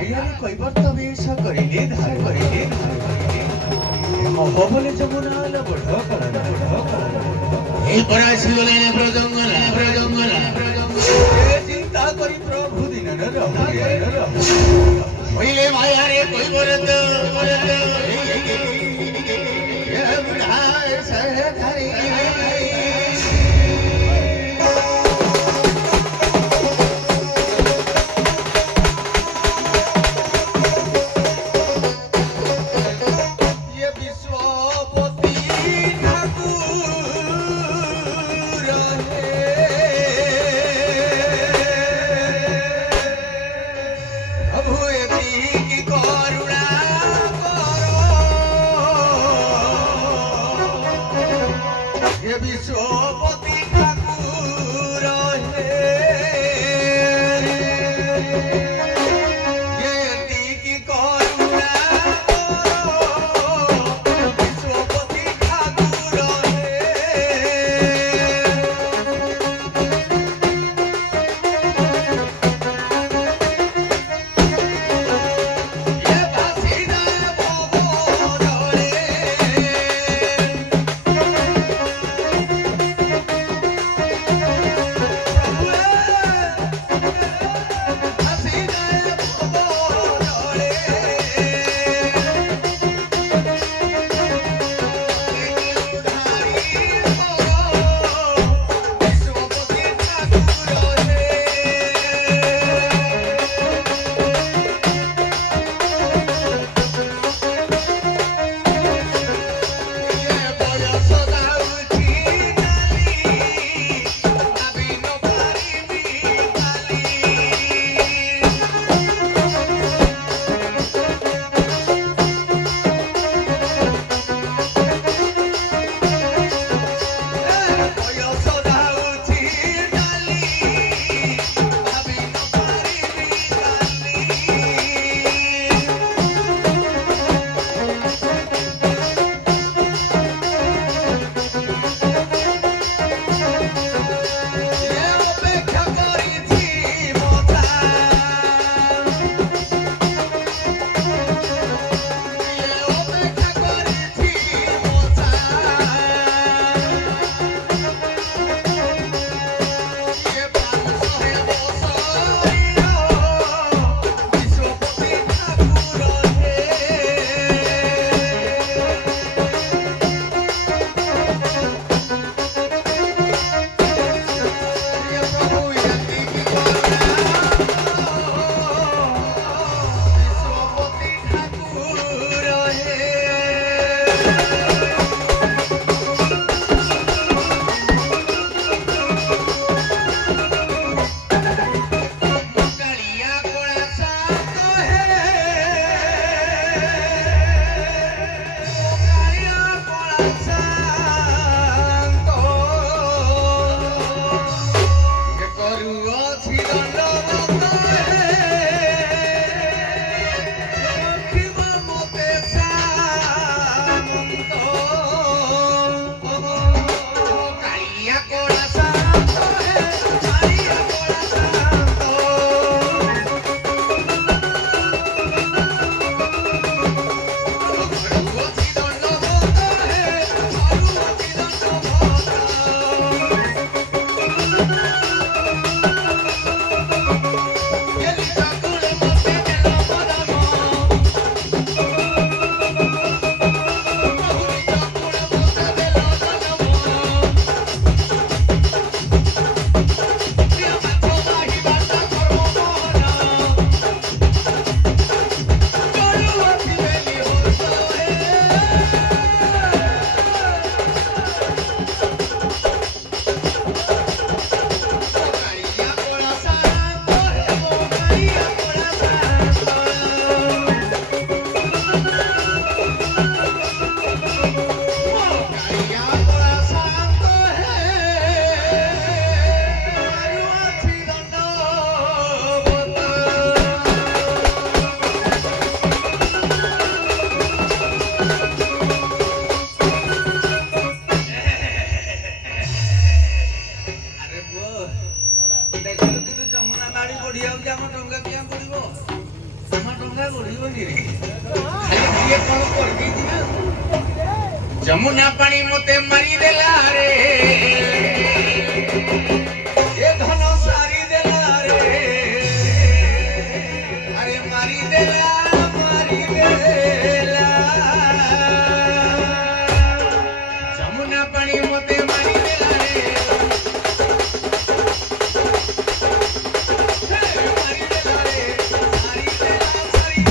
মায়ারে কইবার তবে ঈর্ষা করিলে ধার করিলে মহবলে যমুনা লবঢ করনা এই পরাশি বলে প্রজঙ্গনা চিন্তা করি প্রভু দিন হইলে মায়ারে কইবার তো বিশ্বপতি ঠাকুর হে কি করুণা বিশ্বপতি ঠাকুর হে বাসিনা ববরে Así ବଢି ଯାଉଛି ଆମ ଟଙ୍କା କିଆଁ ବଢିବ ଆମ ଟଙ୍କା ବଢିବନି ରେ ଖାଲି କିଏ କଣ କରିଦେଇଛି ନା ଯମୁନା ପାଣି ମତେ ମାରିଦେଲା ରେ ଏ ଧନ ସାରିଦେଲା ରେ ଆରେ ମାରିଦେଲା ଯମୁନା ପାଣି ମତେ ମାରିଦେଲା ରେ ମାରିଦେଲା ରେ ସାରିଦେଲା ସାରି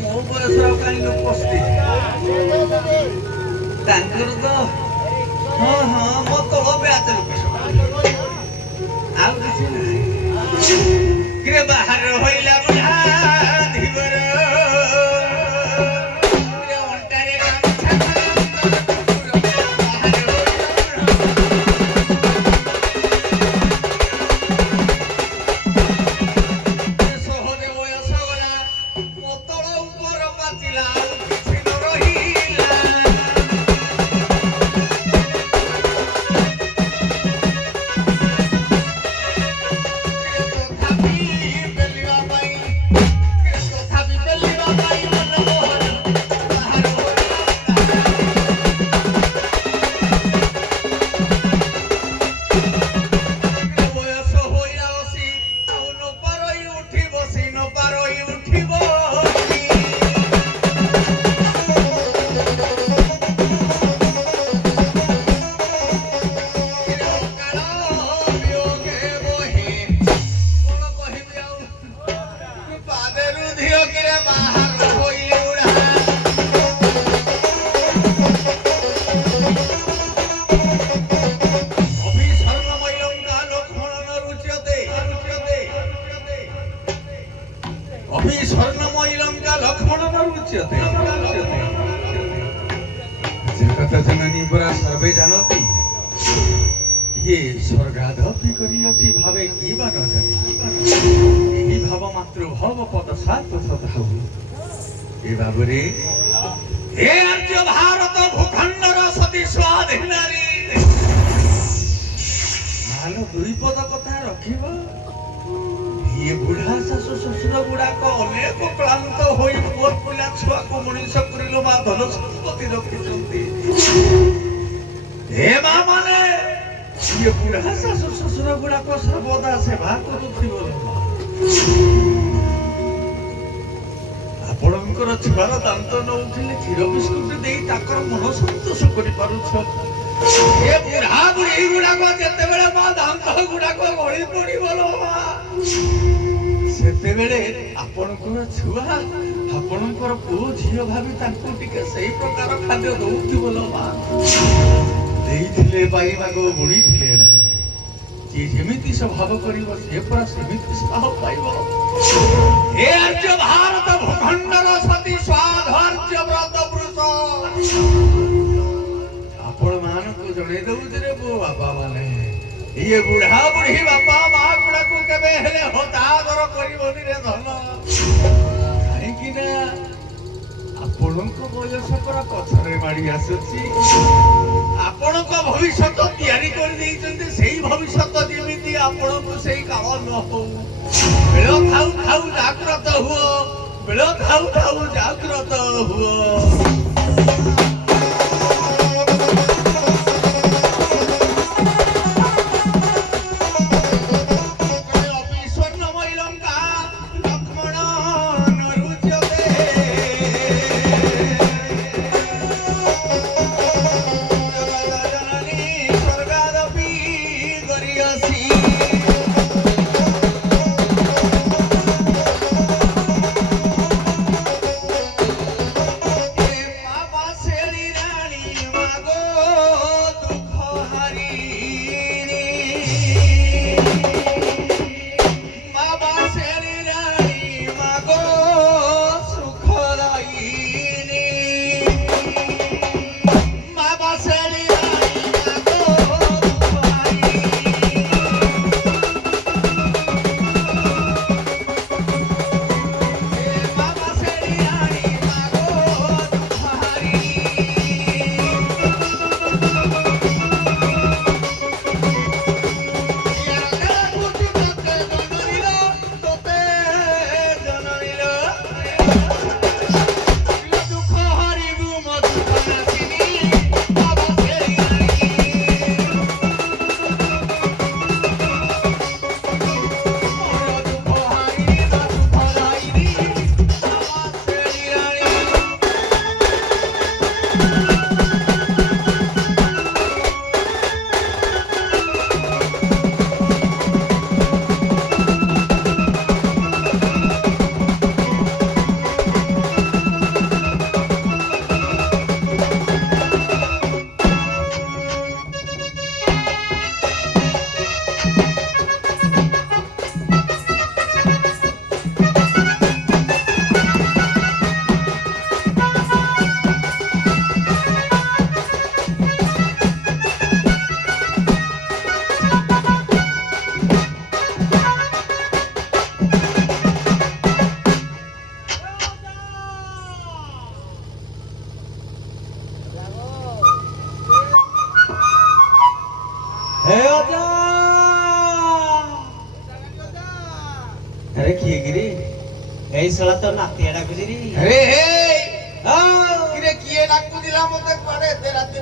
ମୋ ବୟସର କାହିଁ ଲୋକ ପଶିଛି ତାଙ୍କର ତ ହଁ ହଁ ମୋ ତଳ ବ୍ୟାଚ୍ ଲୋକ ଆଉ କିଛି ନାହିଁ କିରେ ବାହାର ହଇଲା ବୁଢା ଧୀବର ଅଣ୍ଟାରେ ଗାମୁଛା ସହଜେ ବୟସ ଗଲା ମୋ ତଳ ଉପର ପାଚିଲା ଆଉ କିଛି ନ ରହିଲା ବୟସ ହଇଲା ବସି ଆଉ ନ ପାରଇ ଉଠି ବସି ନ ପାରଇ ଉଠି ବସି सर्वे जानती ये स्वर्गाधपी करी अछि भावे की बा न जाने एही भाव मात्र भव पद सात सदाहु ए बाबरे हे आर्य भारत भूखंडर सती स्वाधीन नारी मानो दुई पद कथा रखिब ये बुढ़ा शाशु শ্বশুर गुड़ाक अनेक क्लांत होई पुआ पिला छुआ को मनीष करिलो मा धन संपत्ति रखिछंती हे मा माने ये बुढ़ा शाशु শ্বশুर गुड़ाक सर्वदा सेवा करुथिबो आपणकर छुआर दांत न उठिले क्षीर बिस्कुट देई ताकर मन संतोष करि पारुछ ये बुढ़ा बुढ़ी गुड़ाक जेते बेले मा दांत गुड़ाक गळी पड़िबो लो मा सेतेबेले आपणकर छुआ आपणकर पुओ झियो भाबी तांको टिके सेही प्रकार खाद्य दउथिबो लो मा देइथिले पाइबाको बुढ़ीथिले नाही जे जेमिति स्वभाव करिवो से परा सेमिति स्वभाव पाइबो हे आर्य भारत भूखंडर सती स्वाधर्य व्रत पुरुष आपण मानको जणे दउछ रे बो बाबा माने ये बुढ़ा बुढ़ी बापा मां गुड़ा को केबे हेले होता दर करिवोनी रे धन काहे कि ना ଆପଣଙ୍କ ବୟସ ପରା ପଛରେ ମାଡ଼ି ଆସୁଛି। ଆପଣଙ୍କ ଭବିଷ୍ୟତ ତିଆରି କରିଦେଇଛନ୍ତି, ସେଇ ଭବିଷ୍ୟତ ଯେମିତି ଆପଣଙ୍କୁ ସେଇ କାଳ ନ ହଉ। ବେଳ ଥାଉ ଥାଉ ଜାଗ୍ରତ ହୁଅ, ବେଳ ଥାଉ ଥାଉ ଜାଗ୍ରତ ହୁଅ। अरे किए गिरी এই শালা তো নাতি ডাকুছি রে। আরে হে কিরে কিয়ে ডাকু দিলা মতে পড়ে তে রাতে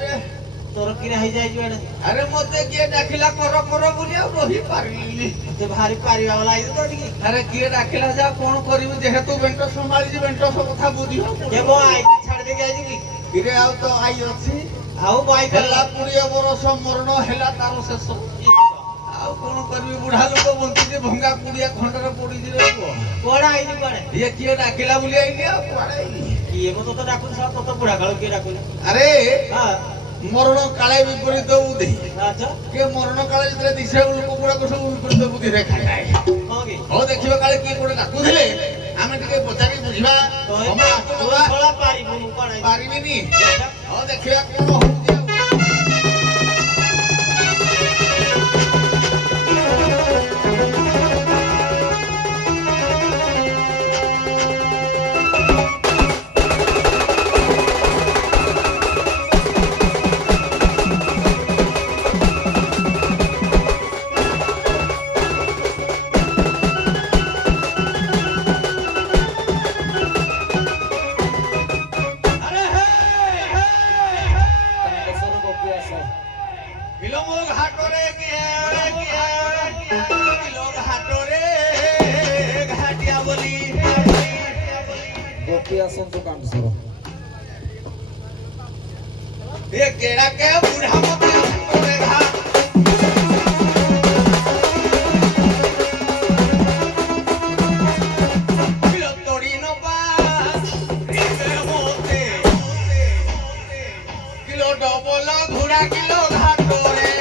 তোর কিরে হই যাই জুড়ে। আরে মতে কিয়ে ডাকিলা কর কর বলি আর রহি পারিলি তে ভারি পারিবা वाला আইতো তো টিকি। আরে কিয়ে ডাকিলা যা কোন করিবি যেহেতু বেন্ট সম্ভালি যে বেন্ট সব কথা বুঝিও কেবো আই কি ছাড় দে যাই কি কিরে আও তো আই ଅଛି আও বাই হেলা 20 বরষ মরণ হেলা তার শেষ ଆଉ କଣ କରିବି ବୁଢା ଲୋକ ବଞ୍ଚିଛି ଭଙ୍ଗା କୁଡିଆ ଖଣ୍ଡରେ ପଡିଯିବେ ପୁଅ କୋଡା ଆଇନି କୋଡା ଇଏ କିଏ ଡାକିଲା ବୋଲି ଆଇଲି ଆଉ କୁଆଡେ ଆଇଲି କିଏ ମତେ ତ ଡାକୁଛି ସବ ତ ବୁଢା କାଳ କିଏ ଡାକୁଛି। ଆରେ ହଁ ମରଣ କାଳେ ବିପରୀତ ବୁଦ୍ଧି ଆଚ୍ଛା କିଏ ମରଣ କାଳେ ଯେତେବେଳେ ଦିଶା ଲୋକ ଗୁଡାକ ସବୁ ବିପରୀତ ବୁଦ୍ଧି ଦେଖାଯାଏ। ହଁ କି ହଉ ଦେଖିବା କାଳେ କିଏ କୋଉଟେ ଡାକୁଥିଲେ ଆମେ ଟିକେ ପଚାରି ବୁଝିବା ତୋ ଛଳା ପାରିବୁନି କୋଡା ପାରିବିନି। ହଉ ଦେଖିବା କଣ ହଉଛି ଆଉ। ये केड़ा के बूढ़ा मत तोरे घा किलो तोड़ी न पा रे होते किलो डबल घोड़ा किलो घाटोरे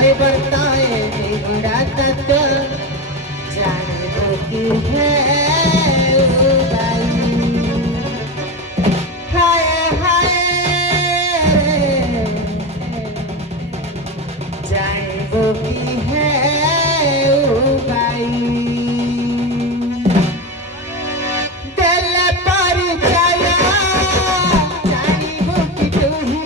कोई बरताए निगुड़ा तत्व जानबो की है उबाई हाय हाय जानबो की है उबाई दिल पर जाया जानबो की तू ही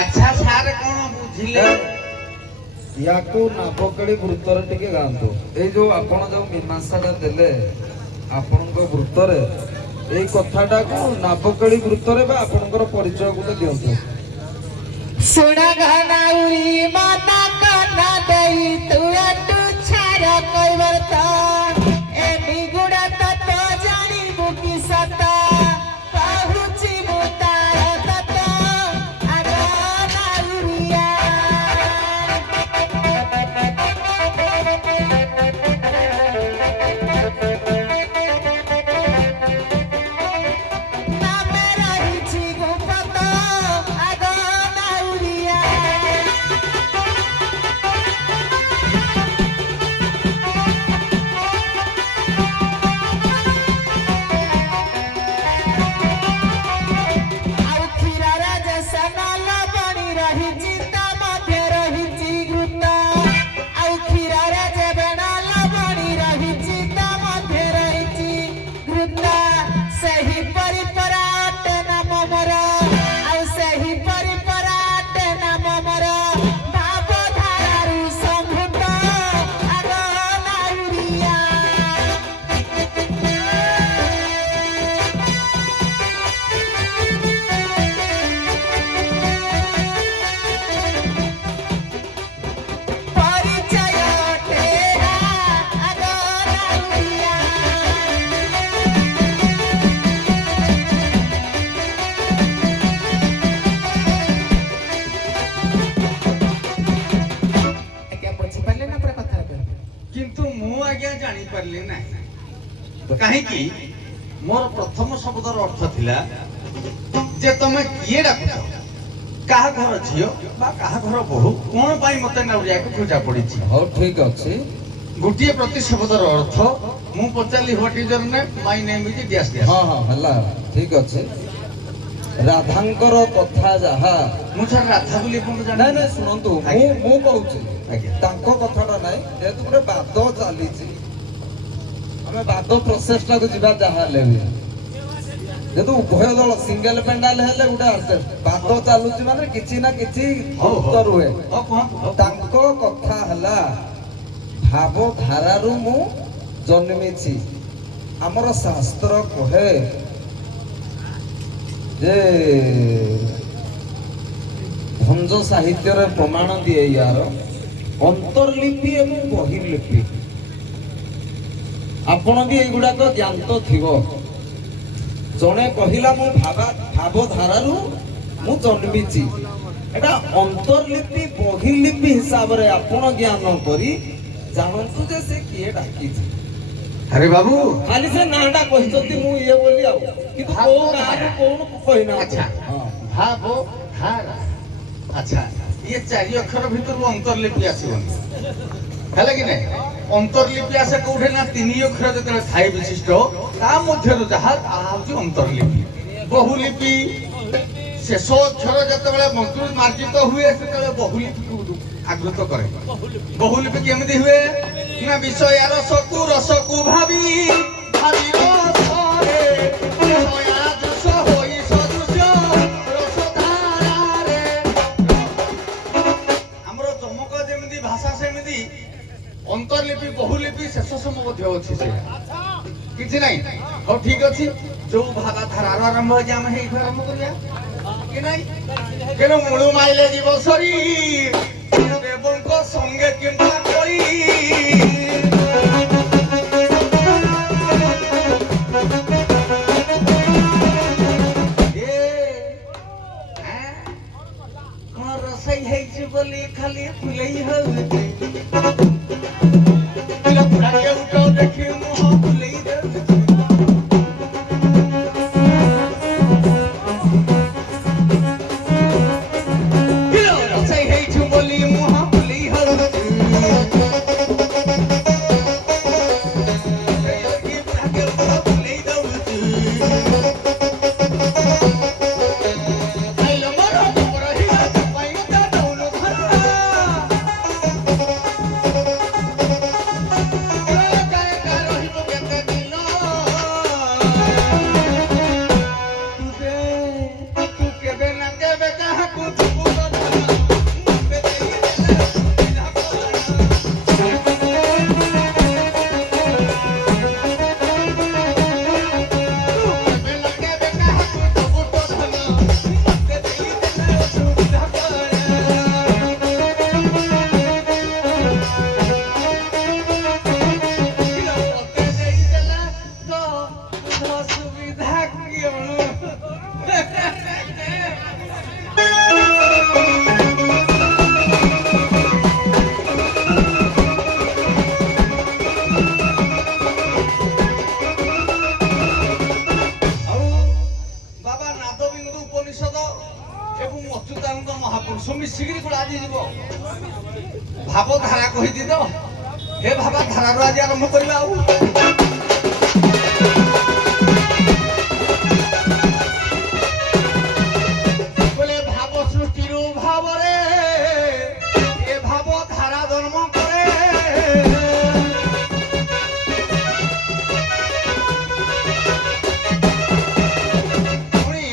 ଆଚ୍ଛା ସାର୍ କଣ ବୁଝିଲେ? ୟାକୁ ନାବକଳି ବୃତ୍ତରେ ଟିକେ ଗାଆନ୍ତୁ। ଏଇ ଯୋଉ ଆପଣ ଯୋଉ ମୀମାଂସାଟା ଦେଲେ ଆପଣଙ୍କ ବୃତ୍ତରେ ଏଇ କଥାଟାକୁ ନାବକଳି ବୃତ୍ତରେ ବା ଆପଣଙ୍କର ପରିଚୟ ଗୋଟେ ଦିଅନ୍ତୁ। सुना गाना उरी माता काना दई तू अटू छारा कोई बरता ए निगुड़ा तत जानी बुकी सता पाहुची मुतारा तत आगाना उरिया ना मेरा ही छिगु पता आगाना उरिया ଆଉ କ୍ଷୀର ରାଜା ସନାଲ ବଣି ରହିଛି ତା ମଧ୍ୟ ରହିଛି ଗୃତ ଆଉ କ୍ଷୀର ରାଜା ବେଣାଲ ବଣି ରହିଛି ତା ମଧ୍ୟ ରହିଛି ଗୃତ ସେହି ପରିପରାଟେ ନାମ ମୋର ଆଉ ସେହି ପରିପରାଟେ ନାମ ମୋର ଭାବଧାରାରୁ ସମ୍ଭୂତ ଆଗ ନାଉରିଆ ପରିଚୟ ଟେରା ଆଗ ନାଉରିଆ ଆଜ୍ଞା ବୁଝିପାରିଲେ ନା ପୁରା କଥା କିନ୍ତୁ ମୁଁ ଆଜ୍ଞା ଜାଣିପାରିଲି ନାହିଁ କାହିଁକି ମୋର ପ୍ରଥମ ଶବ୍ଦର ଅର୍ଥ ଥିଲା ଯେ ତମେ କିଏ ଡାକୁଛ କାହା ଘର ଝିଅ ବା କାହା ଘର ବୋହୂ କଣ ପାଇଁ ମତେ ନାଉରିଆକୁ ଖୋଜା ପଡିଛି ହଉ ଠିକ ଅଛି। ଗୋଟିଏ ପ୍ରତି ଶବ୍ଦର ଅର୍ଥ ମୁଁ ପଚାରିଲି what is your name my name is dash dash ହଁ ହଁ ହେଲା ଠିକ ଅଛି। ରାଧାଙ୍କର କଥା ଯାହା ମୁଁ ସାର୍ ରାଧା ବୋଲି ଆପଣଙ୍କୁ ନାଇଁ ଜାଣିନି ନାଇଁ ଶୁଣନ୍ତୁ ଆଜ୍ଞା। ମୁଁ କହୁଛି ଆଜ୍ଞା। ତାଙ୍କ କଥାଟା ନାଇଁ ଯେହେତୁ ଗୋଟେ ବାଦ ଚାଲିଛି ଆମେ ବାଦ ପ୍ରୋସେସଟାକୁ ଯିବା ଯାହା ହେଲେ ବି ଯେହେତୁ ଉଭୟ ଦଳ ସିଙ୍ଗଲ ପେଣ୍ଡାଲ ହେଲେ ଗୋଟେ ବାଦ ଚାଲୁଛି ମାନେ କିଛି ନା କିଛି ଉତ୍ତର ରୁହେ। ତାଙ୍କ କଥା ହେଲା ଭାବ ଧାରାରୁ ମୁଁ ଜନ୍ମିଛି। ଆମର ଶାସ୍ତ୍ର କହେ ଯେ ଭଞ୍ଜ ସାହିତ୍ୟରେ ପ୍ରମାଣ ଦିଏ ୟାର ଅନ୍ତର୍ଲିପି ଏବଂ ବହିର୍ଲିପି। ଆପଣ ବି ଏଇଗୁଡାକ ଜ୍ଞାତ ଥିବ। ଜଣେ କହିଲା ମୁଁ ଭାବଧାରାରୁ ମୁଁ ଜନ୍ମିଛି, ଏଟା ଅନ୍ତର୍ଲିପି ବହିର୍ଲିପି ହିସାବରେ ଆପଣ ଜ୍ଞାନ କରି ଜାଣନ୍ତୁ ଯେ ସେ କିଏ ଡାକିଛି। ଆରେ ବାବୁ ଖାଲି ସେ ନାଁଟା କହିଛନ୍ତି ମୁଁ ଇଏ ବୋଲି ଆଉ, କିନ୍ତୁ କୋଉ ଗାଁରୁ କୋଉଠୁ କହିନା। ଆଚ୍ଛା ଭାବ ଧାରା, ଆଚ୍ଛା ଇଏ 4 ଅକ୍ଷର ଭିତରୁ ଅନ୍ତର୍ଲିପି ଆସିବନି ହେଲା କି ନାଇଁ? ଅନ୍ତର୍ଲିପି ଆସେ କୋଉଠି ନା 3 ଅକ୍ଷର ଯେତେବେଳେ ଥାଏ ବିଶିଷ୍ଟ, ତା ମଧ୍ୟରୁ ଯାହା ତାହା ହଉଛି ଅନ୍ତର୍ଲିପି। ବହୁଲିପି ଶେଷ ଅକ୍ଷର ଯେତେବେଳେ ମାର୍ଜିତ ହୁଏ ସେତେବେଳେ ବହୁଲିପିକୁ ଆଗୃତ କରେ। ବହୁଲିପି କେମିତି ହୁଏ ନା ବିଷୟ ରସକୁ ଭାବି ଭାବି ରସରେ ବିଷୟା ଦୃଶ ହୋଇ ସଦୃଶ୍ୟ ରସଧାରାରେ। ଆମର ଚମକ ଯେମିତି ଭାଷା ସେମିତି ଅନ୍ତର୍ଲିପି ବହୁଲିପି ଶେଷ ସମୟ ମଧ୍ୟ ଅଛି। ସେ କିଛି ନାହିଁ। ହଉ ଠିକ ଅଛି, ଯୋଉ ଭାବା ଧାରାର ଆରମ୍ଭ ହେଇଛି ଆମେ ହେଇଠୁ ଆରମ୍ଭ କରିବା କି ନାହିଁ? ତେଣୁ ମୂଳ ମାଇଲେ ଯିବ ସରି ଦେବଙ୍କ ସଙ୍ଗେ କିମ୍ବା କରି କଣ ରୋଷେଇ ହେଇଛି ବୋଲି ଖାଲି ଫୁଲେଇ ହଉଛି। ଦେଖି ମୁହଁ ଫୁଲେଇ ଦେଉଛି। ରୋଷେଇ ହେଇଛୁ ବୋଲି ମୁହଁ ଫୁଲେଇ ହଉଛି। ଫୁଲେଇ ଦଉଛି। ମିଶିକିରି ଗୁଡ଼ା ଆଜି ଯିବ ଭାବଧାରା କହିଛି ତ, ହେ ଭାବଧାରାରୁ ଆଜି ଆରମ୍ଭ କରିବା। ଆଉ ବୋଲେ ଭାବ ସୃଷ୍ଟିରୁ ଭାବରେ ଏ ଭାବଧାରା ଜନ୍ମ କରେ। ପୁଣି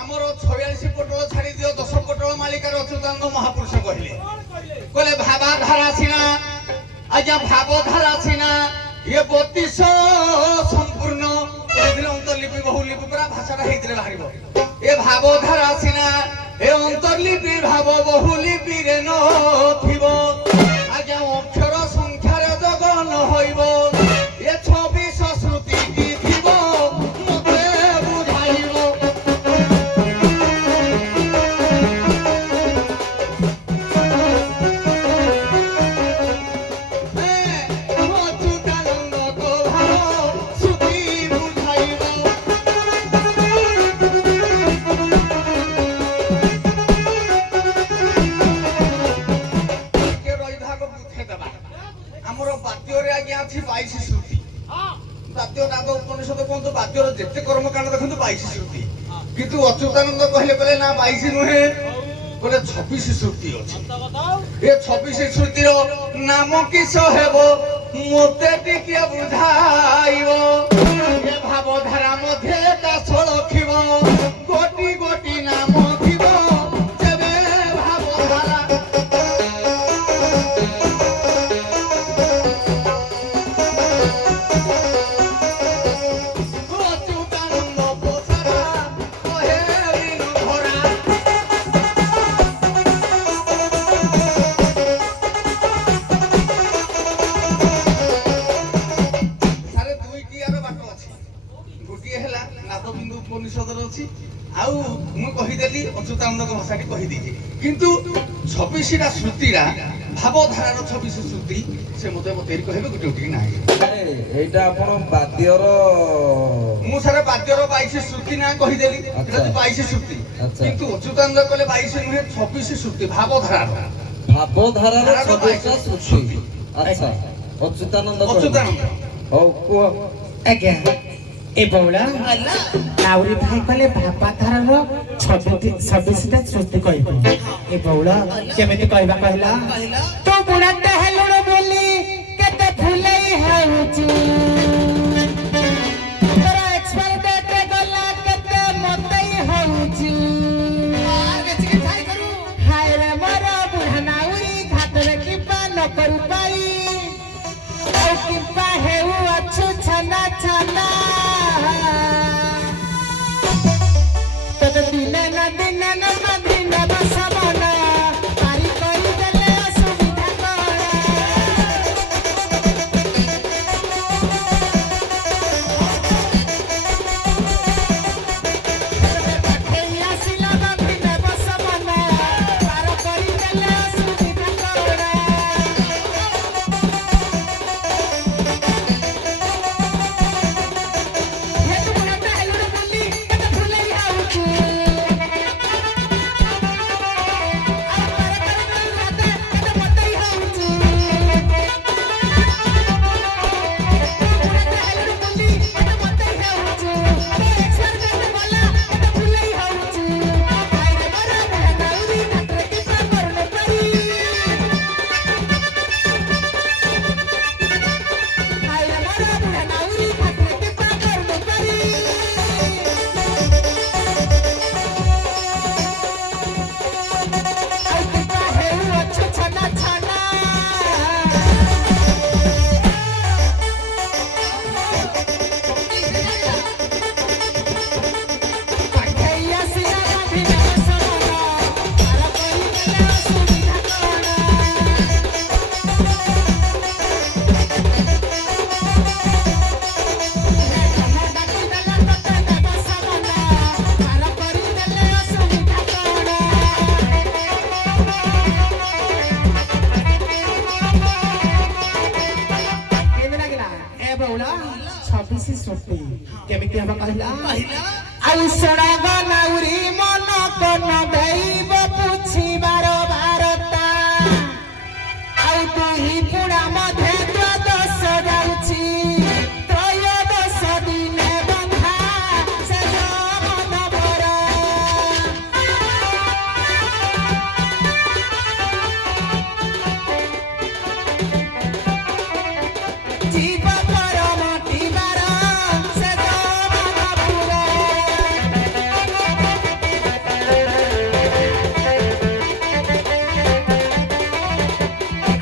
ଆମର 46 ପୋଟଳ ଛାଡ଼ି ଦିଅ, 10 ପୋଟଳ ମାଳିକାର ଅଚ୍ୟୁତାନନ୍ଦ ମହାପୁରୁଷ କହିଲେ ଭାବଧାରା ସିନା ଆଜ୍ଞା ଭାବଧାରା ସିନା ଇଏ 32 ସମ୍ପୂର୍ଣ୍ଣ ଅନ୍ତର୍ଲିପି ବହୁଲିପି ପୁରା ଭାଷାଟା ହେଇଥିଲେ ବାହାରିବ। ଏ ଭାବଧାରା ସିନା ଏ ଅନ୍ତର୍ଲିପି ଭାବ ବହୁଲିପିରେ ନଥିବ ଆଜ୍ଞା ଅକ୍ଷର ସଂଖ୍ୟାରେ ଜଗ ନ ହୋଇବ। ଏ 26 ଶ୍ରୁତି କି ଥିବ ମତେ ବୁଝାଇବ। ଆମର ବାଦ୍ୟରେ ଆଜ୍ଞା ଅଛି 22 ଶ୍ରୁତି। ବାଦ୍ୟ ନାଦ ଉପନିଷଦ କୁହନ୍ତୁ, ବାଦ୍ୟର ଯେତେ କର୍ମକାଣ୍ଡ ଦେଖନ୍ତୁ 22 ଶ୍ରୁତି, କିନ୍ତୁ ଅଚ୍ୟୁତାନନ୍ଦ କହିଲେ ନା 22 ନୁହେଁ, କହିଲେ 26 ଶ୍ରୁତି ଅଛି। ଏ 26 ଶ୍ରୁତିର ନାମ କିସ ହେବ ମତେ ଟିକେ ବୁଝାଇବ। ଏ ଭାବଧାରା ମଧ୍ୟ ତା ଷୋଳକ୍ଷୀ ଅଛି ଗୋଟିଏ ହେଲା ନାଦବିନ୍ଦୁ ଉପନିଷଦରେ ଅଛି ଆଉ ମୁଁ କହିଦେଲି ଅଚ୍ୟୁତାନନ୍ଦଙ୍କ ଭାଷାଟି କହିଦେଇଛି କିନ୍ତୁ 26ଟା ଶ୍ରୁତିରା ଭାବଧାରାର 26 ଶ୍ରୁତି ସେ ମତେ କହିବେ ଗୋଟେ ଗୋଟିଏ ନାହିଁ এইটা ଆପଣ ବାଦ୍ୟର ମୁଁ ସାରା ବାଦ୍ୟର 22 ଶ୍ରୁତି ନା କହିଦେଲି ଆଚ୍ଛା। এটা 22 ଶ୍ରୁତି ଆଚ୍ଛା। କିନ୍ତୁ ଅଚ୍ୟୁତାନନ୍ଦ କହିଲେ 22 ନୁହେଁ 26 ଶ୍ରୁତି ଭାବଧାରାର ଭାବଧାରାର 26ଟା ଶ୍ରୁତି ଆଚ୍ଛା ଅଚ୍ୟୁତାନନ୍ଦ ଅଚ୍ୟୁତାନନ୍ଦ ହଉ କୁହ ଆଜ୍ଞା ଏ ବଉଳା ଆହୁରି ଭାଇ କଲେ ଭାବାଧାରାର 26ଟା ସୃଷ୍ଟି କହିବ ଏ ବଉଳା କେମିତି କହିବା କହିଲା ତୁ ବୁଢାଟେ ହେଲୁଣୁ ବୋଲି କେତେ ଭୁଲେଇ ହେଉଛି ତୋର ଏକ୍ସପାୟର ଡେଟ୍ ଗଲା କେତେ ମତେଇ ହେଉଛି ହାୟ ରେ ମୋର ବୁଢା ନାଉରି ଘାଟରେ କିମ୍ବା ନ କରୁ ପାରି ଆଉ କିମ୍ବା ହେଉ ଅଛୁ ଛନା ଛନା ତତେ ଦିନେ ନା ଦିନେ ନା ଦିନେ ବସବନ ପାରି କରିଦେଲେ ଅସୁବିଧା କଣ ପାଖେଇ ଆସିଲା ଦିନେ ବସବନ ପାର କରିଦେଲେ ଅସୁବିଧା କଣ କେମିତି ହବ କହିଲା ଆଉ ଶୁଣବ ନାଉରି ମନ କନ ଦେବ ପୁଛିବାର ଭାରତା ଆଉ ଦୁଇ ପୁଣା ମଧ୍ୟ ଦ୍ୱାଦଶ ଯାଉଛି ତ୍ରୟୋଦଶ ଦିନେ ବନ୍ଧା ସେ ମନ ଭରା জীব পরম টিবার সে মন পুরা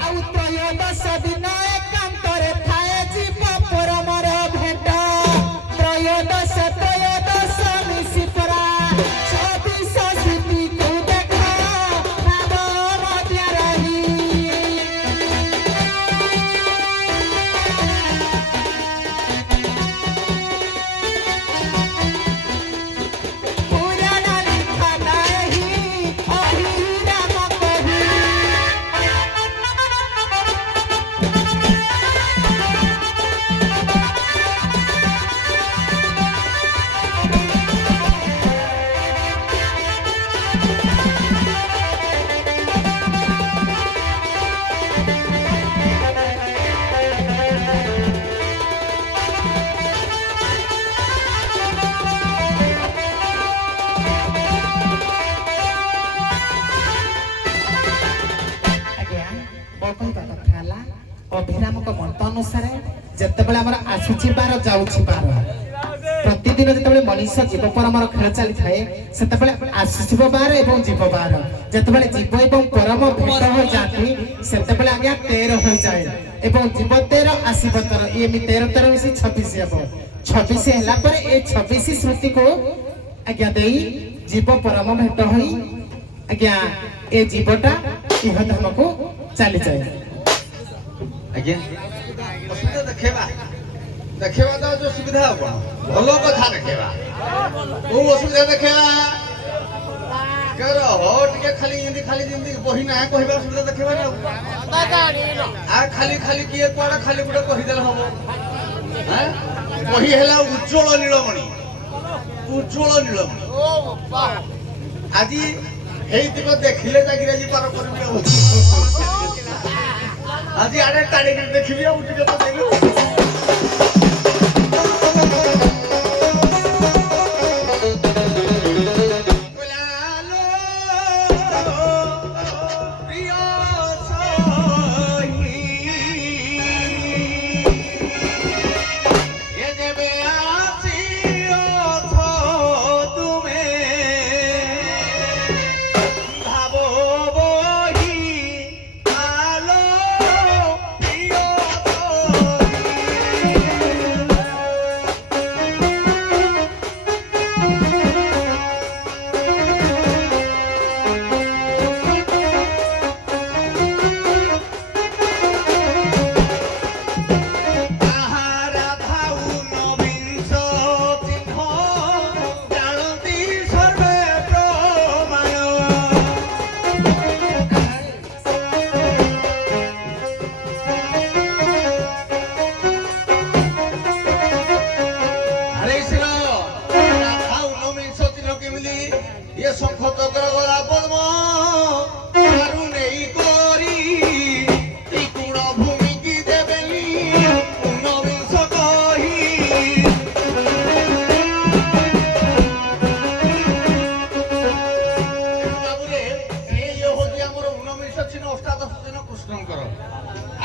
ଆଉ ତ୍ରୟୋଦଶ ଦିନ ଏକାନ୍ତରେ ଥାଏ জীব ପରମର ଭେଟ ତ୍ରୟୋଦଶ ମିଶି ପରା 26 ସ୍ମୃତିକୁ ଦେଖ ଭାବ ମଧ୍ୟ ରହି ପୁରାଣ ଲିଖନ ଏହି ଅହିରାମ କହି ଆଜ୍ଞା ମୋ କହିବା କଥା ହେଲା ଅଭିରାମଙ୍କ ମତ ଅନୁସାରେ ଯେତେବେଳେ ଆମର ଆସୁଛି ବାର ଯାଉଛି ବାର ପ୍ରତିଦିନ ଯେତେବେଳେ ମଣିଷ ଜୀବ ପରମର ଖେଳ ଚାଲିଥାଏ ସେତେବେଳେ ଆସୁଥିବ ବାର ଏବଂ ଜୀବ ବାର ଯେତେବେଳେ ଜୀବ ଏବଂ ପରମ ଭେଟ ହୋଇଯାନ୍ତି ସେତେବେଳେ ଆଜ୍ଞା 13 ହୋଇଯାଏ ଏବଂ ଜୀବ 13 ଆସିବ 13 ଏମିତି 13 ମିଶି 26 ହେବ 26 ହେଲା ପରେ ଏ 26 ସ୍ମୃତିକୁ ଆଜ୍ଞା ଦେଇ ଜୀବ ପରମ ଭେଟ ହୋଇ ଆଜ୍ଞା ଏ ଜୀବଟା ଇହଧାମକୁ ଚାଲିଯାଏ ଆଜ୍ଞା ଅସୁବିଧା ଦେଖେଇବା ଦେଖେଇବା ତ ଯୋଉ ସୁବିଧା ଆଉ କଣ ଭଲ କଥା ଦେଖେଇବା କୋଉ ଅସୁବିଧା ଦେଖେଇବା କେର ଟିକେ ଖାଲି ଏମିତି ଖାଲି ଯେମିତି ବହି ନା କହିବା ସୁବିଧା ଦେଖେଇବା ନା ଆଉ ଖାଲି ଖାଲି କିଏ କୁଆଡେ ଖାଲି ଗୋଟେ କହିଦେଲେ ହବ ବହି ହେଲା ଉଜ୍ଜଳ ନୀଳମଣି ଉଜ୍ଜଳ ନୀଳମଣି ଆଜି ହେଇଥିବ ଦେଖିଲେ ଯାଇକି ଆଜି ପାର କରିବି ଆଉ ଆଜି ଆଡେ ଟାଣିକି ଦେଖିବି ଆଉ ଟିକେ ତ ଦେଲୁ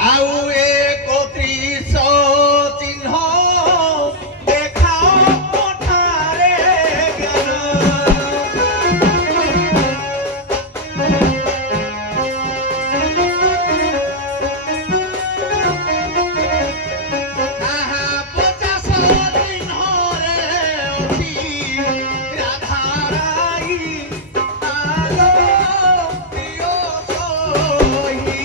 ଆଉ 31 ଚିହ୍ନ ଦେଖାଅ ପଠାରେ ଜ୍ଞାନ ଆହା 50 ଚିହ୍ନରେ ଅଛି ରାଧାରାଇ ଆଲୋ ପ୍ରିୟ ସହି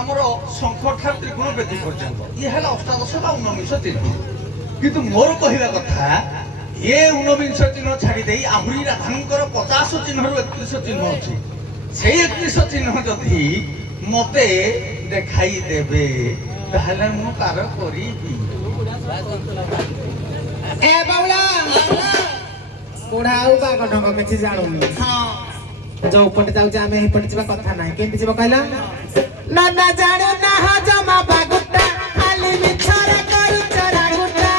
ଆମର ଶଙ୍ଖ ଠାରୁ ତ୍ରିଗୁଣ ବେଦୀ ପର୍ଯ୍ୟନ୍ତ ଇଏ ହେଲା ଅଷ୍ଟାଦଶ ବା 19 ଚିହ୍ନ କିନ୍ତୁ ମୋର କହିବା କଥା ଏ 19 ଚିହ୍ନ ଛାଡି ଦେଇ ଆହୁରି ରାଧାଙ୍କର 50 ଚିହ୍ନରୁ 31 ଚିହ୍ନ ଅଛି ସେଇ 31 ଚିହ୍ନ ଯଦି ମତେ ଦେଖାଇ ଦେବେ ତାହେଲେ ମୁଁ କାର କରିବି ଏ ବାଉଳା ବୁଢା ଆଉ ବାଗ ଢଙ୍ଗ କିଛି ଜାଣୁନି ଯୋଉ ପଟେ ଯାଉଛି ଆମେ ଏପଟେ ଯିବା କଥା ନାହିଁ କେମିତି ଯିବ କହିଲା ନା ଜାଣୁ ନା ଜମା ବାଗୁଟା ଖାଲି ମିଛରେ କରୁଛ ରାଗୁଟା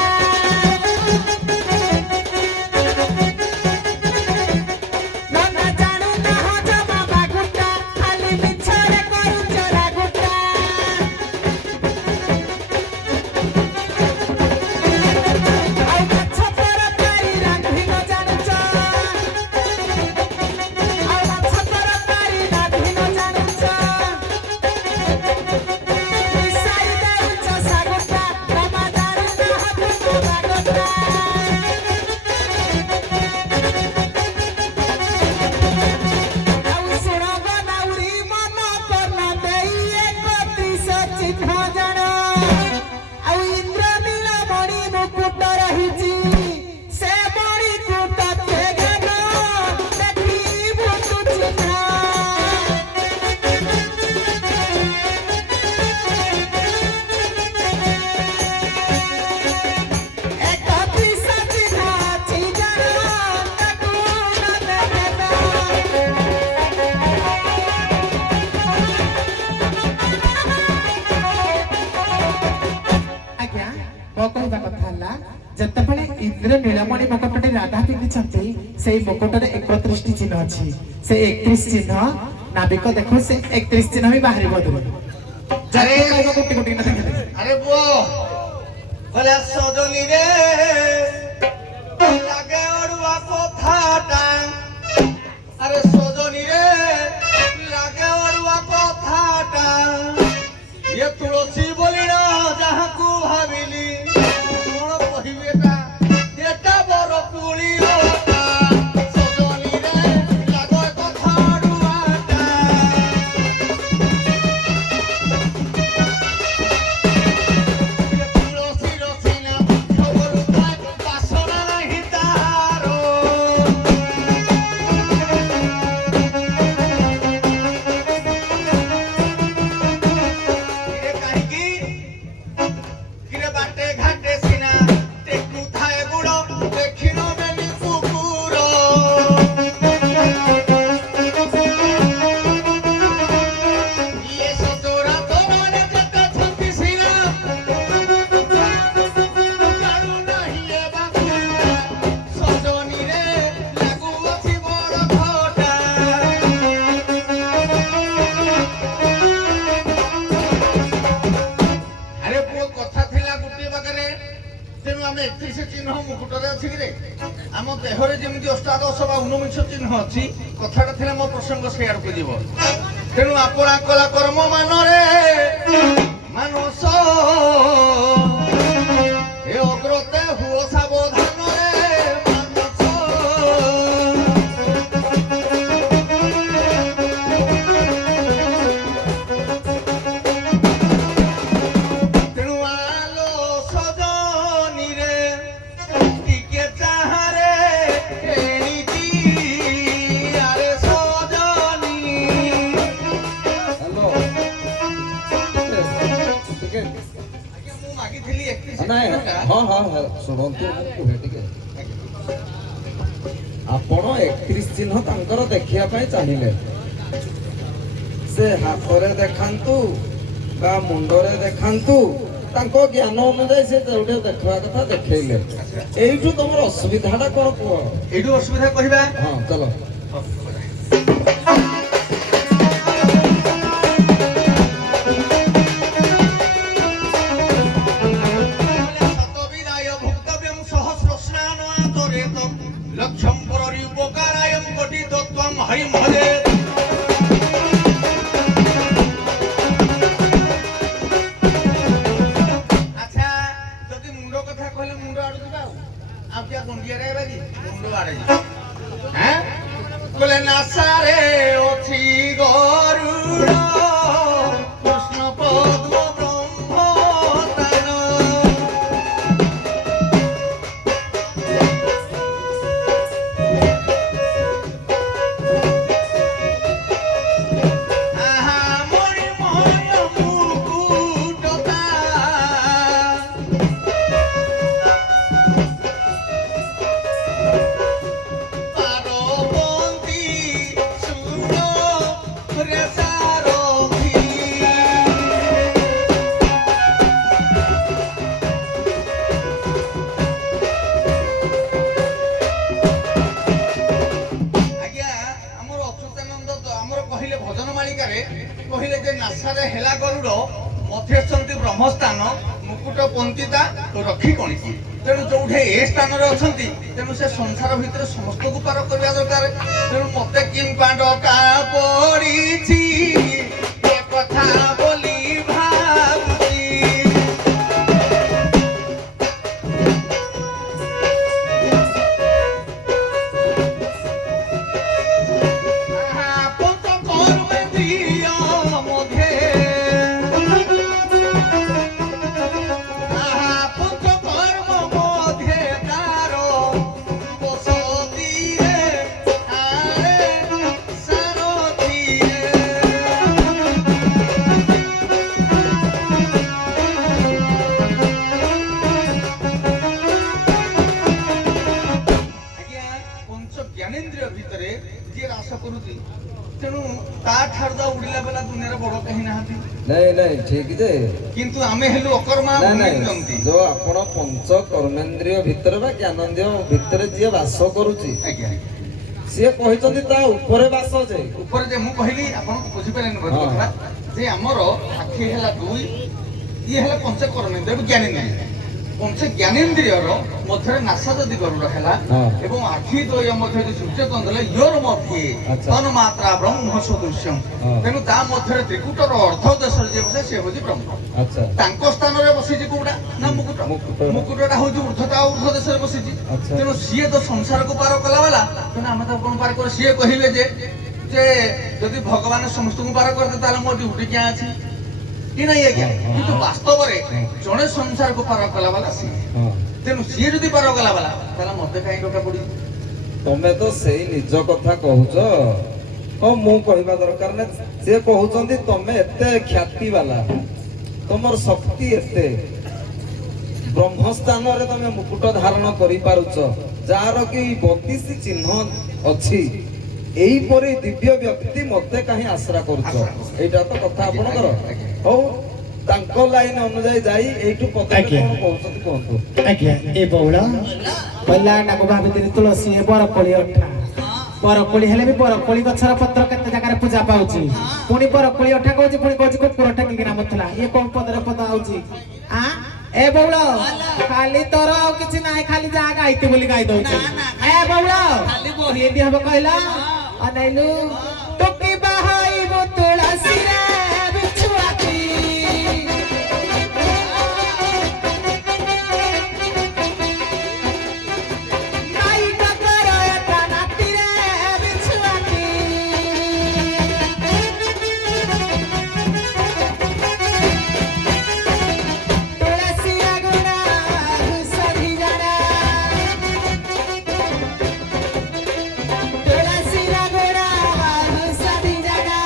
ନା ଜାଣୁ ନା ଜମା ବାଗୁଟା ଖାଲି ମିଛରେ କରୁଛ ରାଗୁଟା ଆଉ ମାଛ ତରକାରୀ ରାନ୍ଧି ନ ଜାଣୁଛ ଆଉ ମାଛ ତରକାରୀ ରାନ୍ଧି ନ ଜାଣୁଛ ମିଶାଇ ନିର ନୀଳମଣି ମୁକୁଟଟି ରାଧା ପିନ୍ଧିଛନ୍ତି ସେଇ ମୁକୁଟରେ 31ଟି ଚିହ୍ନ ଅଛି ସେ 31 ଚିହ୍ନ ନାବିକ ଦେଖୁ ସେ 31 ଚିହ୍ନ ବି ବାହାରିବ ଦୂରେ ଆରେ ଗୋଟି ଗୋଟି ନା ଦେଖିଲେ ଆରେ ପୁଅ କହିଲା ସଜনী ରେ ଲାଗେ ଅଡୁଆ କଥାଟା ଆରେ ସଜনী ରେ ଲାଗେ ଅଡୁଆ କଥାଟା ଇଏ ତୁଳସୀ ବୋଲିଣ ଯାହାକୁ ଭାବିଲି କଣ କହିବି ଏଟା ବର ତୁଳି ସଜনী ରେ ଲାଗେ କଥା ଅଡୁଆଟା ତୁଳସୀ ରସିନା ଖବର ପାଏ ବାସନା ନାହିଁ ତାର କିରେ କାହିଁକି କିରେ ବାଟେ ଘାଟେ ସିନା ଟେକୁ ଥାଏ ଗୁଡ଼ ଦେଖିନ ବେନି କୁକୁର ଇଏ ସତରା ତୋରରେ ଯେତେ ଛନ୍ତି ସିନା ଜାଣୁ ନାହିଁ ଏ ବାକୁରା ସଜনী ରେ ଲାଗୁଅଛି ବଡ଼ ଖଟା ଆରେ ପୁଅ କଥା ଥିଲା ଗୋଟିଏ ପାଖରେ ତେଣୁ ଆମେ 31 ଚିହ୍ନ ମୁକୁଟରେ ଅଛି କିରେ ଆମ ଦେହରେ ଯେମିତି ଅଷ୍ଟାଦଶ ବା 19 ଚିହ୍ନ ଅଛି କଥାଟା ଥିଲା ମୋ ପ୍ରସଙ୍ଗ ସେ ଆଡକୁ ଯିବ ତେଣୁ ଆପଣା କଲା କର୍ମ ମାନରେ ମାନସ ଏ ଅଗ୍ରତେ ହୁଅ ସାବଧାନରେ ମାନସ ତେଣୁ ଆଲୋ ସଜনী ରେ ଟିକେ ଚାହାରେ ଏଣିକି ଆରେ ସଜনী ହ୍ୟାଲୋ ଟିକେ ଆଜ୍ଞା ମୁଁ ମାଗିଥିଲି 31 ନାଇଁ ଟଙ୍କା ହଁ ହଁ ହଁ ଶୁଣନ୍ତୁ ମୁଁ କୁହେ ଟିକେ ଆପଣ 31 ଚିହ୍ନ ତାଙ୍କର ଦେଖିବା ପାଇଁ ଚାହିଁଲେ ସେ ହାତରେ ଦେଖାନ୍ତୁ ବା ମୁଣ୍ଡରେ ଦେଖାନ୍ତୁ ତାଙ୍କ ଜ୍ଞାନ ଅନୁଯାୟୀ ସେ ଯୋଉଠି ଦେଖିବା କଥା ଦେଖେଇଲେ ଏଇଠୁ ତମର ଅସୁବିଧାଟା କଣ କୁହ ଏଇଠୁ ଅସୁବିଧା କହିବା ହଁ ଚାଲ শতবিদায় ভুক্তব্যম সহস্র স্নান আচরেতম লক্ষ্যম পররি উপকারায়ম কোটিতত্ত্বম হরিম ভজেত আচ্ছা যদি মুন্ড কথা কইলে মুন্ড আড়ু দিবা আর কি গন্ডিয়া রে বাজি মুন্ড আড়ে যা হ্যাঁ কইলে নাসারে অছি গরুড় কৃষ্ণ পদ্ম ব্রহ্মতান আহা মণিময় মুকুটতা পারবন্তি শূন্য রে সারথি ଆଜ୍ଞା ଆମର ଅଚ୍ୟୁତାନନ୍ଦ ଆମର କହିଲେ ଭଜନ ମାଳିକାରେ କହିଲେ ଯେ ନାସାରେ ହେଲା ଗରୁଡ଼ ମଧ୍ୟସ୍ଥନ୍ତି ବ୍ରହ୍ମସ୍ଥାନ ମୁକୁଟ ପନ୍ତିତା ରଖି କଣିକି ତେଣୁ ଯୋଉଠି ଏ ସ୍ଥାନରେ ଅଛନ୍ତି ତେଣୁ ସେ ସଂସାର ଭିତରେ ସମସ୍ତଙ୍କୁ ପାର କରିବା ଦରକାର ତେଣୁ ମତେ କିମ୍ପା ଡକା ପଡ଼ିଛି ଏ କଥା ବୋଲି ଭାବୁଛି পঞ্চ কর্মেন্দ্রিয় মধ্যে পঞ্চ কর্ম মধ্যে তার বসতি আরে সারথি ଆଜ୍ଞା ପଞ୍ଚ ଜ୍ଞାନେନ୍ଦ୍ରିୟ ଭିତରେ ଯିଏ ରାସ କରୁଛି କରୁଛନ୍ତି ତେଣୁ ତା ଠାରୁ ତ ଉଡ଼ିଲା ବେଲା ଦୁନିଆରେ ବଡ଼ କେହି ନାହାନ୍ତି ନାଇଁ ଠିକ ଯେ କିନ୍ତୁ ଆମେ ହେଲୁ ଅକର୍ମା ନାଇଁ ଭୂମିଦନ୍ତି। ଯୋଉ ଆପଣ ପଞ୍ଚ କର୍ମେନ୍ଦ୍ରିୟ ଭିତରେ ବା ଜ୍ଞାନେନ୍ଦ୍ରିୟ ଭିତରେ ଯିଏ ବାସ କରୁଛି ଆଜ୍ଞା ସିଏ କହିଛନ୍ତି ତା ଉପରେ ବାସ ଯେ ଉପରେ ଯେ ମୁଁ କହିଲି ଆପଣ ବୁଝିପାରିଲେନି ବୋଧେ ହଁ। କଥା ଯେ ଆମର ଆଖି ହେଲା ଦୁଇ ଇଏ ହେଲା ପଞ୍ଚ କର୍ମେନ୍ଦ୍ରିୟ ଜ୍ଞାନେନ୍ଦ୍ରିୟ ପଞ୍ଚ ଜ୍ଞାନେନ୍ଦ୍ରିୟର ମଧ୍ୟରେ ନାସା ଯଦି ଗରୁଡ଼ ହେଲା ହଁ। ଏବଂ ଆଖି ଦ୍ୱୟ ମଧ୍ୟରେ ସୂର୍ଯ୍ୟଚନ୍ଦ୍ର ହେଲେ ୟୋର ମଧ୍ୟେ ଆଚ୍ଛା। ତନ୍ମାତ୍ରା ବ୍ରହ୍ମ ସଦୃଶ୍ୟମ୍ ହଁ। ତେଣୁ ତା ମଧ୍ୟରେ ତ୍ରିକୁଟର ଅର୍ଦ୍ଧ ଦେଶରେ ଯିଏ ବସେ ସେ ହେଉଛି ବ୍ରହ୍ମ ଆଚ୍ଛା ତାଙ୍କ ସ୍ଥାନରେ ବସିଛି କୋଉଟା ନା ମୁକୁଟ ମୁକୁଟ। ମୁକୁଟଟା ହଉଛି ଉର୍ଦ୍ଧ୍ୱତା ଉର୍ଦ୍ଧ୍ୱ ଦେଶରେ ବସିଛି ଆଚ୍ଛା। ତେଣୁ ସିଏ ତ ସଂସାରକୁ ପାର କଲା ବାଲା ତେଣୁ ଆମେ ତ କଣ ପାର କରି ସିଏ କହିଲେ ଯେ ଯେ ଯଦି ଭଗବାନ ସମସ୍ତଙ୍କୁ ପାର କରିଦେ ତାହେଲେ ମୋ ଡ୍ୟୁଟି କିଆଁ ଅଛି କି ନାହିଁ ଆଜ୍ଞା କିନ୍ତୁ ବାସ୍ତବରେ ଜଣେ ସଂସାରକୁ ପାର କଲା ବାଲା ସିଏ ହଁ ତେଣୁ ସିଏ ଯଦି ପାର କଲା ବାଲା ତାହେଲେ ମତେ କାହିଁ ଡକା ପଡିବ ତମେ ତ ସେଇ ନିଜ କଥା କହୁଛ ହଁ ମୁଁ କହିବା ଦରକାର ନା ସିଏ କହୁଛନ୍ତି ତମେ ଏତେ ଖ୍ୟାତି ବାଲା ତମର ଶକ୍ତି ଏତେ ବ୍ରହ୍ମସ୍ଥାନରେ ତମେ ମୁକୁଟ ଧାରଣ କରିପାରୁଛ ଯାହାର କି 32 ଚିହ୍ନ ଅଛି ଏଇପରି ଦିବ୍ୟ ବ୍ୟକ୍ତି ମତେ କାହିଁ ଆଶ୍ରା କରୁଛ ଏଇଟା ତ କଥା ଆପଣଙ୍କର ହଉ ତାଙ୍କ ଲାଇନ ଅନୁଯାୟୀ ଯାଇ ଏଇଠୁ ପଦେ ଆଜ୍ଞା। କଣ କହୁଛନ୍ତି କୁହନ୍ତୁ ଆଜ୍ଞା ଏ ବଉଳ କହିଲା ତାକୁ ଭାବିଥିଲି ତୁଳସୀ ଏ ବରକୋଳି ଅଠା ବରକୋଳି ହେଲେ ବି ବରକୋଳି ଗଛର ପତ୍ର କେତେ ଜାଗାରେ ପୂଜା ପାଉଛି ପୁଣି ବରକୋଳି ଅଠା କହୁଛି ପୁଣି କହୁଛି କୁକୁର ଟେକିକିନା ମଥିଲା ଇଏ କୋଉ ପଦରେ ପଦ ଆଉଛି ଏ ବଉଳ ଖାଲି ତୋର ଆଉ କିଛି ନାହିଁ ଖାଲି ଯାହା ଗାଇତି ବୋଲି ଗାଇ ଦଉଛି ଏ ବଉଳ କେମିତି ହବ କହିଲ ଅନେଇଲୁ ଟୋକି ବାହାଇବୁ ତୁଳସୀରେ ବିଛୁଆତି ନାଇ ଟକର ଏଟା ନାତିରେ ବିଛୁଆତି ତୁଳସୀ ଆଗୁଣା ଘୁଷରି ଜଣା ତୁଳସୀ ଆଗୁଣା ଘୁଷରି ଜଣା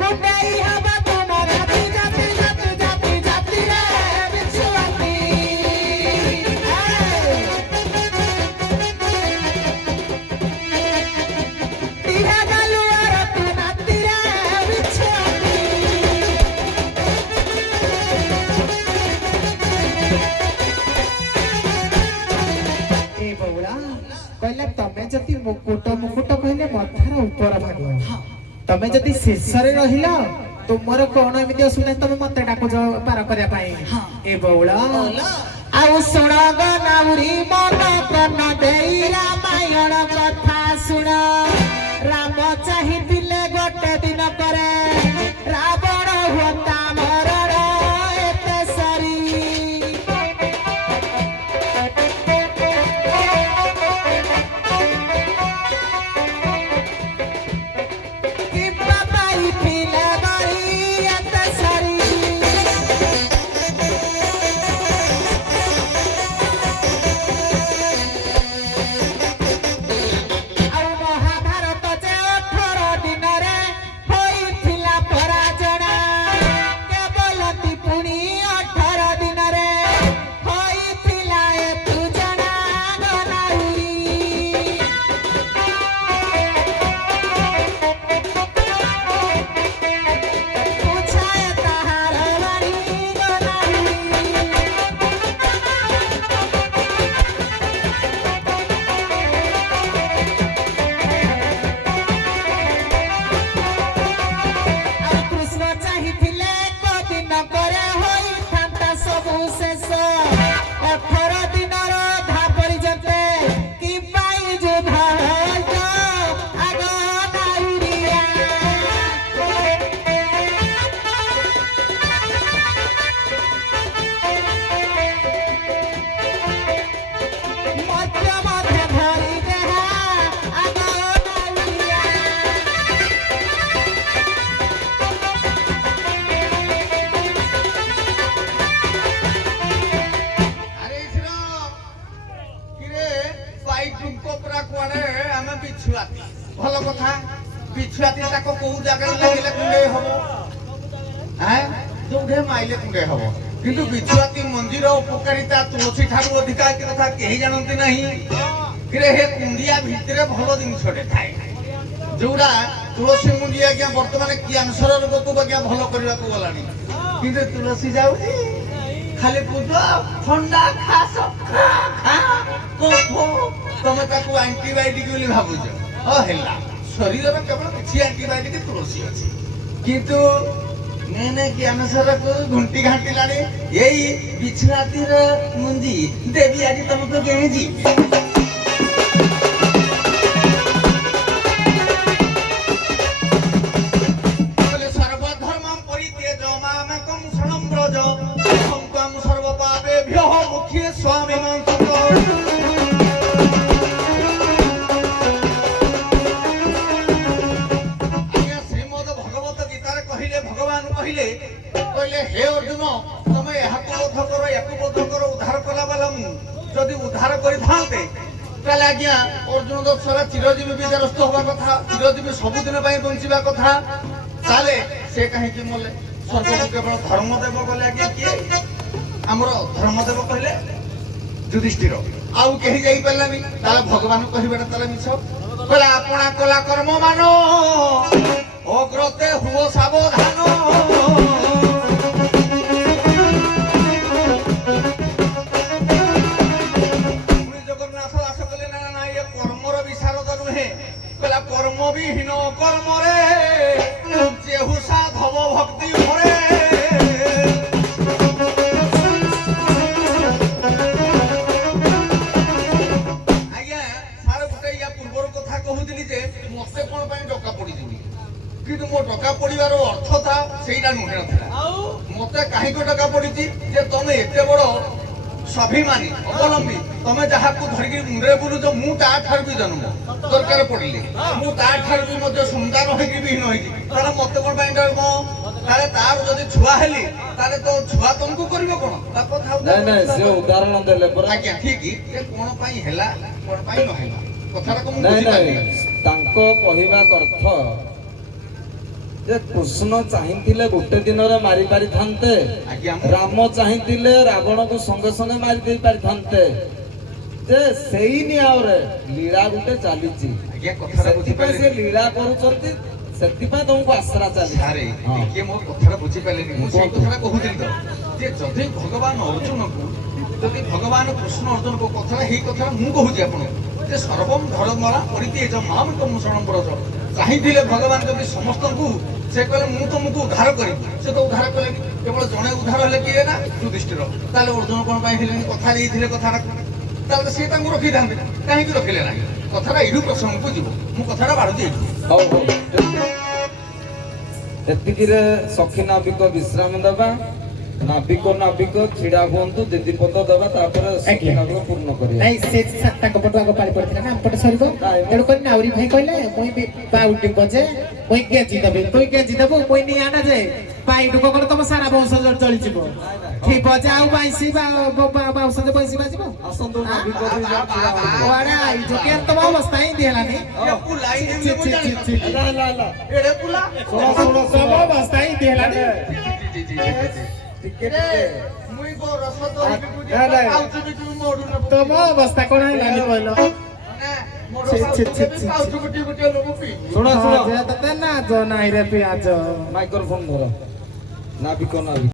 କୁଟେଇ ହବ ତୁମ ଜାତି ଜାତି ଜାତି ଜାତି ଜାତିରେ ବିଛୁଆତି ଟିହା ଗାଲୁଆର ତୁ ନାତିରେ ବିଛୁଆତି ଏ ବଉଳା କହିଲା ତମେ ଯଦି ମୁକୁଟ ମୁକୁଟ କହିଲେ ମଥାର ଉପର ଭାଗ ତମେ ଯଦି ଶୀର୍ଷରେ ରହିଲ ତୁମର କଣ ଏମିତି ଅସୁବିଧା ତମେ ମତେ ଡାକୁଛ ପାର କରିବା ପାଇଁ ଏ ବଉଳ ଆଉ ଶୁଣ ଗନାଉରୀ ମନ ପ୍ରାଣ ଦେଇ ରାମାୟଣ କଥା ଶୁଣ ରାମ ଚାହିଁଥିଲେ ଗୋଟେ ଦିନ ପରେ ରାବଣ ହୁଅନ୍ତା ମରଣ ଏତେ ସରି କିମ୍ବା ପାଇଥିଲେ ମରି ଏତେ ସରି ଆଉ ମହାଭାରତ ଯେ 18 ଦିନରେ ହୋଇଥିଲା ପରାଜଣା କେବଳ ପୁଣି 18 ଦିନରେ ହୋଇଥିଲା ଏ ପୂଜଣା ଗନାଉରୀ ବୁଝାଏ ତାହାର ବାଣୀ ଗନାଉରୀ ଆଉ କୃଷ୍ଣ ଚାହିଁଥିଲେ ଦିନ ପରେ ହୋଇଥାନ୍ତା ସବୁ ଶେଷ 18 ଦିନର ଧାପରି ଯେତେ କି ପାଇଁ ଯୁଦ୍ଧ ହୋଇଛ ଆଗ ନାଉରିଆ ମଧ୍ୟ ମଧ୍ୟ ଧରି ଦେହା ଆଗ ନାଉରିଆ ଆରେ ଇଶ୍ର କିରେ ପାଇଟୁଙ୍କ ପୁରା କୁଆଡେ ଆମେ ବିଛୁଆତି ଭଲ କଥା ବିଛୁଆତି ତାକୁ କୋଉ ଜାଗାରେ ଲାଗିଲେ କୁଣ୍ଡେଇ ହବ ଯୋଉଠି ମାଇଲେ କୁଣ୍ଡେଇ ହବ କିନ୍ତୁ ବିଛୁଆତି ମଞ୍ଜିର ଉପକାରିତା ତୁଳସୀ ଠାରୁ ଅଧିକା ଏ କଥା କେହି ଜାଣନ୍ତି ନାହିଁ। କିରେ ହେ କୁଣ୍ଡିଆ ଭିତରେ ଭଲ ଜିନିଷଟେ ଥାଏ ଯୋଉଟା ତୁଳସୀ ମଞ୍ଜି ଆଜ୍ଞା ବର୍ତ୍ତମାନ କ୍ୟାନ୍ସର ରୋଗକୁ ଆଜ୍ଞା ଭଲ କରିବାକୁ ଗଲାଣି, କିନ୍ତୁ ତୁଳସୀ ଯାଉଛି ଖାଲି ପୂଜ ଥଣ୍ଡା ଖାସ ତମେ ତାକୁ ଆଣ୍ଟିବାୟୋଟିକ ବୋଲି ଭାବୁଛ। ହେଲା ଶରୀରର କେବଳ କିଛି ଆଣ୍ଟିବାୟୋଟିକ ତୁଳସୀ ଅଛି, କିନ୍ତୁ କ୍ୟାନ୍ସରକୁ ଘୁଣ୍ଟି ଘାଣ୍ଟିଲାଣି ଏଇ ବିଛୁଆତିର ମଞ୍ଜି ଦେବି ଆଜି ତମକୁ ଗେଞ୍ଜି। ସର୍ବଧର୍ମ ପରିତ୍ୟଜ ମାମେକଂ ଶରଣଂ ବ୍ରଜ ଅହଂ ତ୍ୱାଂ ସର୍ବପାପେଭ୍ୟଃ ମୁଖ୍ୟେ ସ୍ୱାମିନାଂ ସୁତ। କହିଲେ ହେ ଅର୍ଜୁନ ତମେ ଏହାକୁ ବୋଧ କର ୟାକୁ ବୋଧ କର, ଉଦ୍ଧାର କଲା ବାଲା ମୁଁ ଯଦି ଉଦ୍ଧାର କରିଥାନ୍ତେ ତାହେଲେ ଆଜ୍ଞା ଅର୍ଜୁନ ତ ସାରା ଚିରଜୀବୀ ବିଦ୍ୟାରସ୍ତ ହବା କଥା, ଚିରଜୀବୀ ସବୁଦିନ ପାଇଁ ବଞ୍ଚିବା କଥା, ତାହେଲେ ସେ କାହିଁକି ମଲେ? ସ୍ୱର୍ଗକୁ କେବଳ ଧର୍ମଦେବ ଗଲେ ଆଜ୍ଞା କିଏ? ଆମର ଧର୍ମଦେବ କହିଲେ ଯୁଧିଷ୍ଠିର, ଆଉ କେହି ଯାଇପାରିଲାନି। ତାହେଲେ ଭଗବାନ କହିବାଟା ତାହେଲେ ମିଛ। କହିଲା ଆପଣା କଲା କର୍ମ ମାନ ଅଗ୍ରତେ ହୁଅ ସାବଧାନ। ଜଗନ୍ନାଥ ଦାସ କହିଲେ ନା ନା ଇଏ କର୍ମର ବିଶାରଦ ନୁହେଁ। କହିଲା କର୍ମ ବିହୀନ କର୍ମରେ ଯେହୁ ସାଧବ ଭକ୍ତି ଭରେ। ଆଜ୍ଞା ସାର୍ ଗୋଟେ ୟା ପୂର୍ବର କଥା କହୁଥିଲି ଯେ ମତେ କଣ ପାଇଁ ଡକା ପଡିଯିବି, କିନ୍ତୁ ମୋ ଡକା ପଡିବାର ଅର୍ଥଟା ସେଇଟା ନୁହେଁ ନଥିଲା। ମତେ କାହିଁକି ଡକା ପଡିଛି ଯେ ତମେ ଏତେ ବଡ ସ୍ୱାଭିମାନୀ ଅବଲମ୍ବୀ, ତମେ ଯାହାକୁ ଧରିକି ମୁଣ୍ଡରେ ବୁଲୁଛ ମୁଁ ତା ଠାରୁ ବି ଜନ୍ମ ଦରକାର ପଡିଲେ ମୁଁ ତା ଠାରୁ ବି ମଧ୍ୟ ସୁନ୍ଦର ହେଇକି ବିହୀନ ହେଇକି, ତାହେଲେ ମତେ କଣ ପାଇଁ ଡରବ? ତାହେଲେ ତାର ଯଦି ଛୁଆ ହେଲି ତାହେଲେ ତ ଛୁଆ ତମକୁ କରିବ କଣ? ତା କଥା ସେ ଉଦାହରଣ ଦେଲେ ପରା। ଆଜ୍ଞା ଠିକ ଯେ କଣ ପାଇଁ ହେଲା କଣ ପାଇଁ ନହେଲା କଥାଟାକୁ ମୁଁ ନାଇଁ ବୁଝିପାରିଲି। ତାଙ୍କ କହିବା ଅର୍ଥ ଯେ କୃଷ୍ଣ ଚାହିଁଥିଲେ ଗୋଟେ ଦିନରେ ମାରି ପାରିଥାନ୍ତେ, ଆଜ୍ଞା ରାମ ଚାହିଁଥିଲେ ରାବଣକୁ ସଙ୍ଗେ ସଙ୍ଗେ ମାରି ଦେଇ ପାରିଥାନ୍ତେ, ଯେ ସେଇ ନିଆରେ ଲୀଳା ଗୋଟେ ଚାଲିଛି। ଆଜ୍ଞା କଥାଟା ସେଥିପାଇଁ ବୁଝିପାରିଲି। ସେ ଲୀଳା କରୁଛନ୍ତି, ସେଥିପାଇଁ ତମକୁ ଆଶ୍ରା ଚାଲିଛି। ସାରେ ହଁ। ଟିକେ ମୋ କଥାଟା ବୁଝିପାରିଲେନି। ମୁଁ ସେଇ କଥାଟା କହୁଥିଲି ତ ଯେ ଯଦି ଭଗବାନ ଅର୍ଜୁନକୁ ଯଦି ଭଗବାନ କୃଷ୍ଣ ଅର୍ଜୁନକୁ କଥାଟା ହେଇ କଥାଟା ମୁଁ କହୁଛି ଆପଣଙ୍କୁ ଯେ ସର୍ବଂ ଧର୍ମରା ପରିତ୍ୟଜ ମାମେକଂ ଶରଣଂ ବ୍ରଜ। ଚାହିଁଥିଲେ ଭଗବାନ ଯଦି ସମସ୍ତଙ୍କୁ ସେ କହିଲେ ମୁଁ ତମକୁ ଉଦ୍ଧାର କରିବି, ସେ ତ ଉଦ୍ଧାର କଲେନି। କେବଳ ଜଣେ ଉଦ୍ଧାର ହେଲେ କିଏ ନା ଯୁଧିଷ୍ଠିର। ତାହେଲେ ଅର୍ଜୁନ କଣ ପାଇଁ ହେଲେନି? କଥା ଦେଇଥିଲେ କଥାଟା, ତାହେଲେ ସେ ତାଙ୍କୁ ରଖିଥାନ୍ତେ, କାହିଁକି ରଖିଲେ ନାହିଁ? କଥାଟା ଏଇଠୁ ପ୍ରସଙ୍ଗକୁ ଯିବ। ମୁଁ କଥାଟା ବାଢୁଛି ଏଇଠୁ। ହଉ ହଉ ଏତିକିରେ ସଖୀ ନାବିକ ବିଶ୍ରାମ ଦେବା। ନାବିକ ଛିଡା ହୁଅନ୍ତୁ, ଦିଦିପଦ ଦେବା, ତାପରେ ସଖୀ ନାବିକ ପୂର୍ଣ୍ଣ କରିବା। ନାଇଁ ସେ ତାଙ୍କ ପଟୁ ଆଗ ପାଳି ପଡିଥିଲା ନା ଆମ ପଟେ ସରିବ। ତେଣୁ କରି ନାଉରୀ ଭାଇ କହିଲେ ମୁଇଁ ବି ବାଉଟି ବଜେ ମୁଇଁ ଗେଞ୍ଜି ଦେବି, ତୁଇ ଗେଞ୍ଜି ଦେବୁ ମୁଇଁ ନିଆଟା ଯେ ପାଇଟୁ କଣ ତମ ସାରା ବଂଶ ଚଳିଯିବ। ଥିବ ଯେ ଆଉ ବାଇଶି ବାଉଁଶ ଯେ ବଇଶି ବାଜିବ। ଆସନ୍ତୁ ନାବିକ କୁଆଡେ ଆଇଛୁ କି ତମ ଅବସ୍ଥା ହିଁ ଦିହେଲାନି। ତମ ଅବସ୍ଥା ହିଁ ଦିହେଲାନି। ତମ ଅବସ୍ଥା କଣ ହେଲାନି କହିଲ? ଶୁଣ ତତେ ନା ନାଇଁ ରେ ପିଆଜ ମାଇକ୍ରୋଫୋନ ଧର। ନାବିକ